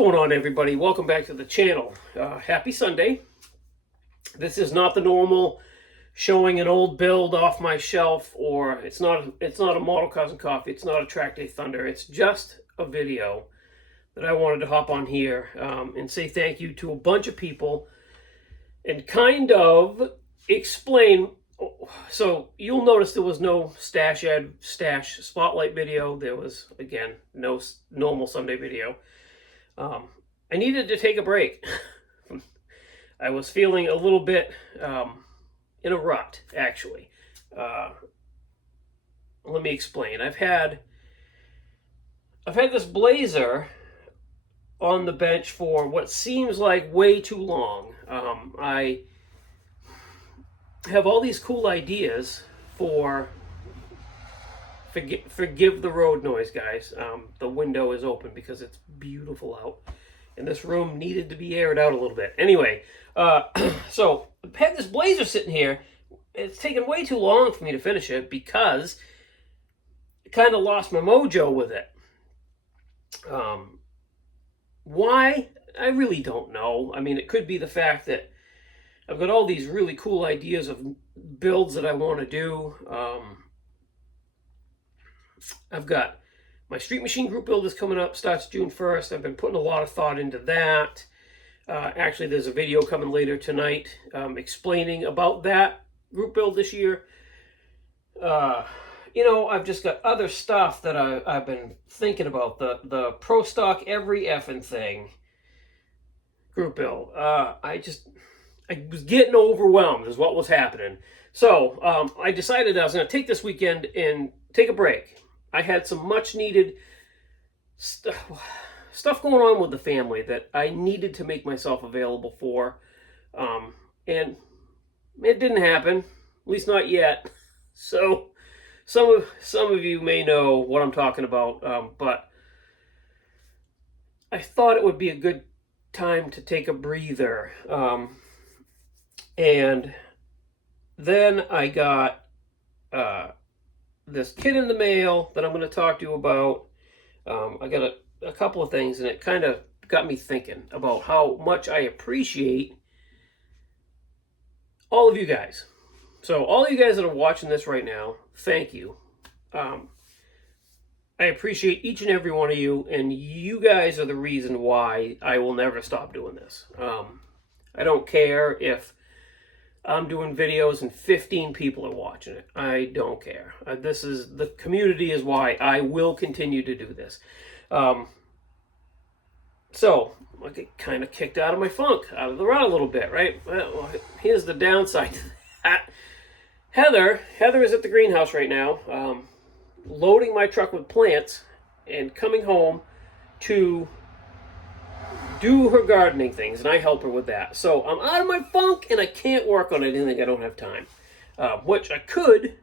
going on, everybody? Welcome back to the channel. Happy Sunday. This is not the normal showing an old build off my shelf, or it's not a Model Cars and Coffee. It's not a Track Day Thunder. It's just a video that I wanted to hop on here and say thank you to a bunch of people and kind of explain. So you'll notice there was no stash spotlight video. There was, again, no normal Sunday video. I needed to take a break. I was feeling a little bit in a rut, actually. Let me explain. I've had this Blazer on the bench for what seems like way too long. I have all these cool ideas for forgive the road noise, guys. The window is open because it's beautiful out, and this room needed to be aired out a little bit. Anyway, so I've had this Blazer sitting here. It's taken way too long for me to finish it because I kind of lost my mojo with it. Why? I really don't know. I mean, it could be the fact that I've got all these really cool ideas of builds that I want to do. I've got my Street Machine group build is coming up, starts June 1st. I've been putting a lot of thought into that. Actually, there's a video coming later tonight explaining about that group build this year. I've just got other stuff that I've been thinking about. The Pro Stock every effing thing group build. I was getting overwhelmed is what was happening. So I decided I was going to take this weekend and take a break. I had some much needed stuff going on with the family that I needed to make myself available for. And it didn't happen, at least not yet. So some of you may know what I'm talking about, but I thought it would be a good time to take a breather. And then I got this kit in the mail that I'm going to talk to you about. I got a couple of things, and it kind of got me thinking about how much I appreciate all of you guys. So all of you guys that are watching this right now, thank you. I appreciate each and every one of you, and you guys are the reason why I will never stop doing this. I don't care if I'm doing videos and 15 people are watching it. I don't care. The community is why I will continue to do this. So I get kind of kicked out of my funk, out of the rut a little bit, right? Well, here's the downside to that. Heather is at the greenhouse right now, loading my truck with plants and coming home to do her gardening things, and I help her with that. So I'm out of my funk, and I can't work on anything. I don't have time, which I could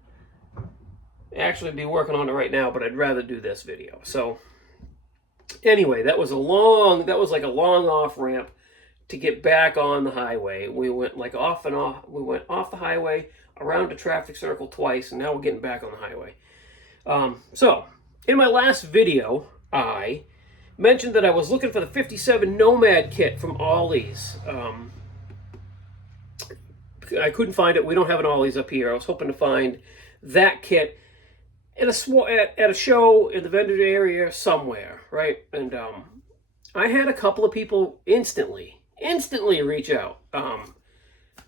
actually be working on it right now, but I'd rather do this video. So anyway, that was like a long off ramp to get back on the highway. We went like off and off. We went off the highway, around a traffic circle twice, and now we're getting back on the highway. So in my last video, I mentioned that I was looking for the 57 Nomad kit from Ollie's. I couldn't find it. We don't have an Ollie's up here. I was hoping to find that kit at a show in the vendor area somewhere, right? And I had a couple of people instantly reach out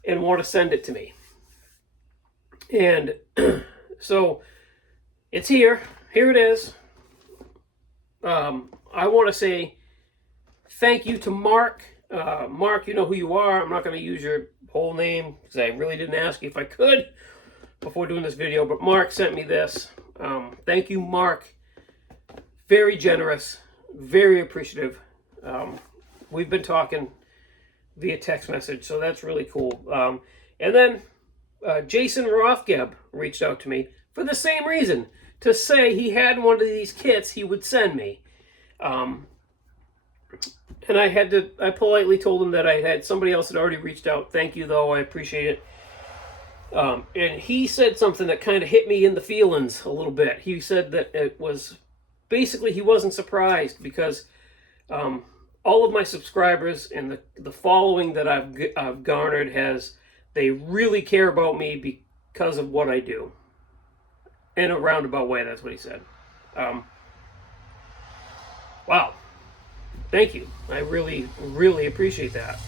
and want to send it to me. And so it's here. Here it is. I want to say thank you to Mark. Mark, you know who you are. I'm not going to use your whole name because I really didn't ask you if I could before doing this video, but Mark sent me this. Thank you, Mark. Very generous, very appreciative. We've been talking via text message, so that's really cool. And then Jason Rothgeb reached out to me for the same reason, to say he had one of these kits he would send me. And I politely told him that I had somebody else had already reached out. Thank you, though. I appreciate it. And he said something that kind of hit me in the feelings a little bit. He said that it was basically he wasn't surprised because all of my subscribers and the following that I've garnered they really care about me because of what I do. In a roundabout way, that's what he said. Wow. Thank you. I really, really appreciate that.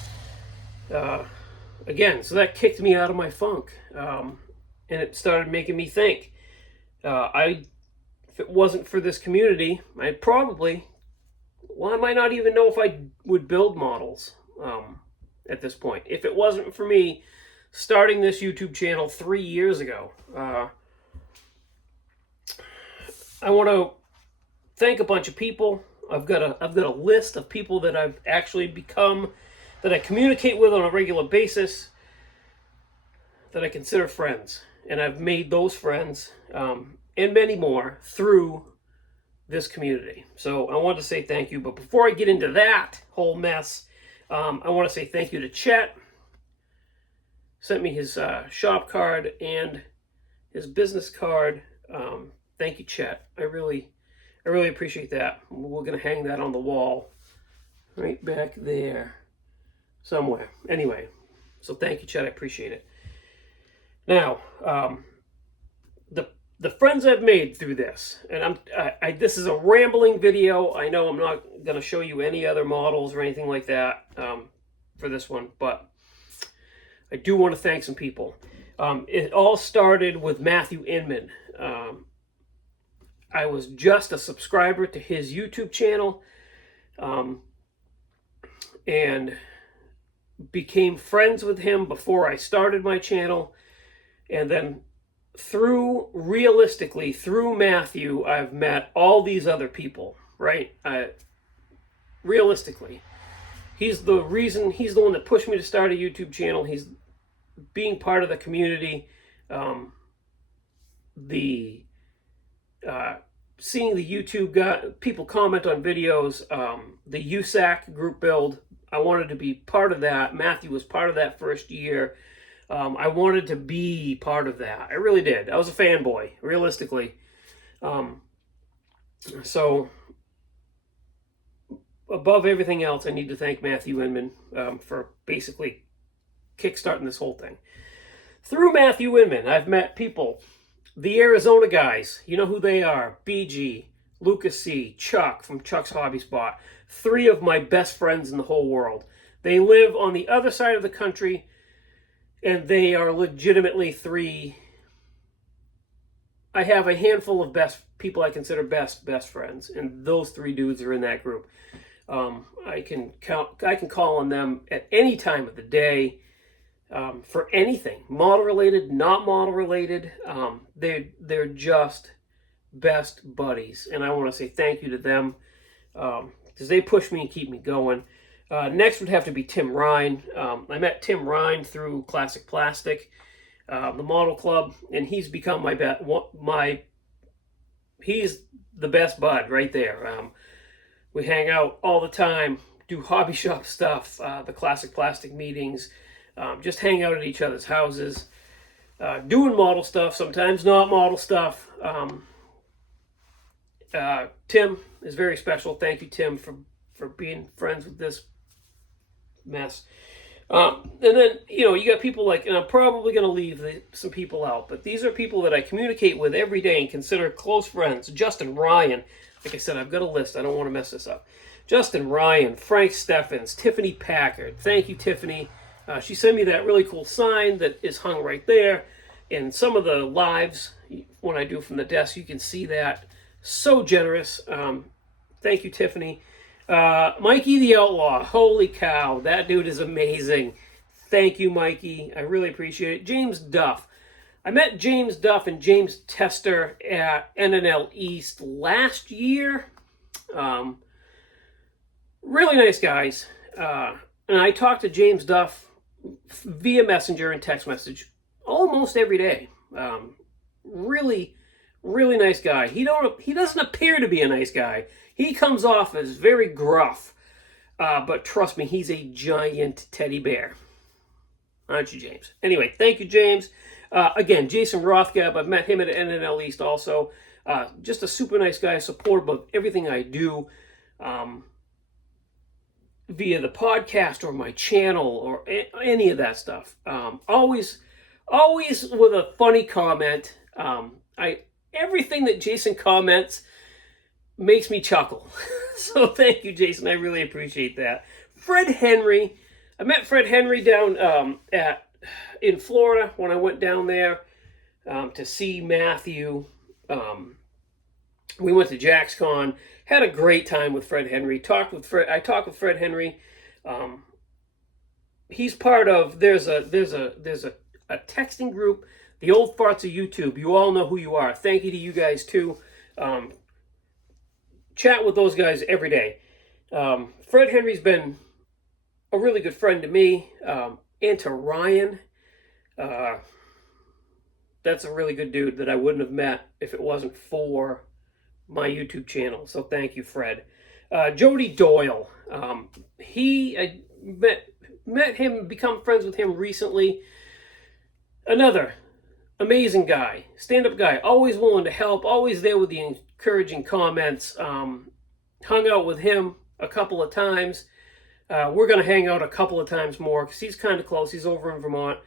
Again, so that kicked me out of my funk. And it started making me think. If it wasn't for this community, I might not even know if I would build models at this point. If it wasn't for me starting this YouTube channel 3 years ago. I want to thank a bunch of people. I've got a list of people that I've actually become, that I communicate with on a regular basis, that I consider friends. And I've made those friends and many more through this community. So I want to say thank you. But before I get into that whole mess, I want to say thank you to Chet. Sent me his shop card and his business card. Thank you, Chet. I really appreciate that. We're going to hang that on the wall right back there somewhere. Anyway, so thank you, Chet. I appreciate it. Now, the friends I've made through this, and this is a rambling video. I know I'm not going to show you any other models or anything like that for this one, but I do want to thank some people. It all started with Matthew Inman. I was just a subscriber to his YouTube channel and became friends with him before I started my channel. And then through Matthew, I've met all these other people, right? Realistically, he's the one that pushed me to start a YouTube channel. He's being part of the community, seeing the YouTube people comment on videos, the USAC group build. I wanted to be part of that. Matthew was part of that first year. I wanted to be part of that. I really did. I was a fanboy, realistically. So above everything else, I need to thank Matthew Inman for basically kickstarting this whole thing. Through Matthew Inman, I've met people. The Arizona guys, you know who they are. BG, Lucas C., Chuck from Chuck's Hobby Spot. 3 of my best friends in the whole world. They live on the other side of the country, and they are legitimately 3. I have a handful of people I consider best friends, and those 3 dudes are in that group. I can call on them at any time of the day. For anything, model related, not model related, they're just best buddies, and I want to say thank you to them because they push me and keep me going. Next would have to be Tim Ryan. I met Tim Ryan through Classic Plastic, the model club, and he's become he's the best bud right there. We hang out all the time, do hobby shop stuff, the Classic Plastic meetings. Just hang out at each other's houses, doing model stuff, sometimes not model stuff. Tim is very special. Thank you, Tim, for being friends with this mess. And then, you got people like, and I'm probably going to leave some people out, but these are people that I communicate with every day and consider close friends. Justin Ryan. Like I said, I've got a list. I don't want to mess this up. Justin Ryan, Frank Steffens, Tiffany Packard. Thank you, Tiffany. She sent me that really cool sign that is hung right there. And some of the lives, when I do from the desk, you can see that. So generous. Thank you, Tiffany. Mikey the Outlaw. Holy cow. That dude is amazing. Thank you, Mikey. I really appreciate it. James Duff. I met James Duff and James Tester at NNL East last year. Really nice guys. And I talked to James Duff via messenger and text message almost every day. Really nice guy. He doesn't appear to be a nice guy. He comes off as very gruff, but trust me, he's a giant teddy bear. Aren't you, James? Anyway, thank you, James. Again, Jason Rothgab, I've met him at NNL East also. Just a super nice guy, supportive of everything I do. via the podcast or my channel or any of that stuff. Always with a funny comment. Everything that Jason comments makes me chuckle. So thank you, Jason. I really appreciate that. Fred Henry. I met Fred Henry down in Florida when I went down there to see Matthew. We went to JaxCon. Had a great time with Fred Henry. I talked with Fred Henry. He's part of. There's a texting group, the Old Farts of YouTube. You all know who you are. Thank you to you guys too. Chat with those guys every day. Fred Henry's been a really good friend to me, and to Ryan. That's a really good dude that I wouldn't have met if it wasn't for my YouTube channel. So thank you, Fred. Jody Doyle. I met him, become friends with him recently. Another amazing guy, stand-up guy, always willing to help, always there with the encouraging comments. Hung out with him a couple of times. We're going to hang out a couple of times more because he's kind of close. He's over in Vermont.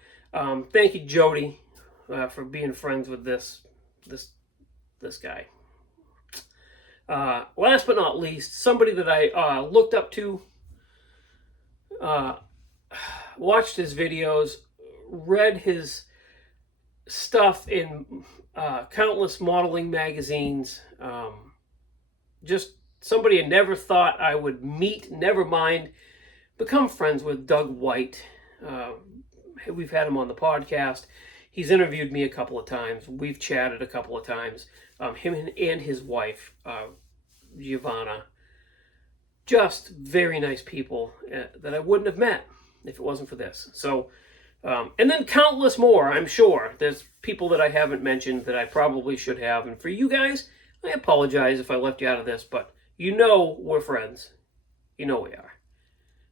Thank you, Jody, for being friends with this guy. Last but not least, somebody that I looked up to, watched his videos, read his stuff in countless modeling magazines. Just somebody I never thought I would meet, never mind become friends with, Doug White. We've had him on the podcast. He's interviewed me a couple of times. We've chatted a couple of times. Him and his wife, Giovanna. Just very nice people that I wouldn't have met if it wasn't for this. So, and then countless more, I'm sure. There's people that I haven't mentioned that I probably should have. And for you guys, I apologize if I left you out of this, but you know we're friends. You know we are.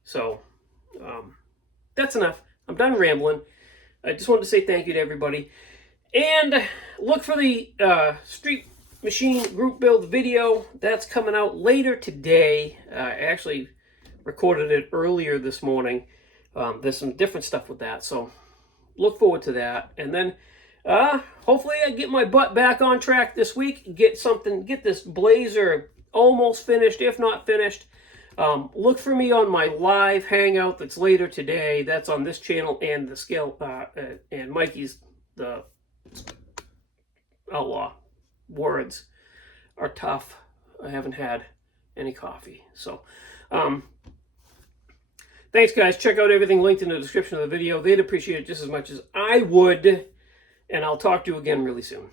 So, that's enough. I'm done rambling. I just wanted to say thank you to everybody. And look for the Street Machine group build video. That's coming out later today. I actually recorded it earlier this morning. There's some different stuff with that, so look forward to that. And then hopefully I get my butt back on track this week. Get this Blazer almost finished, if not finished. Look for me on my live hangout that's later today. That's on this channel and the scale and Mikey's, the Outlaw. Words are tough. I haven't had any coffee. So, thanks, guys. Check out everything linked in the description of the video. They'd appreciate it just as much as I would. And I'll talk to you again really soon.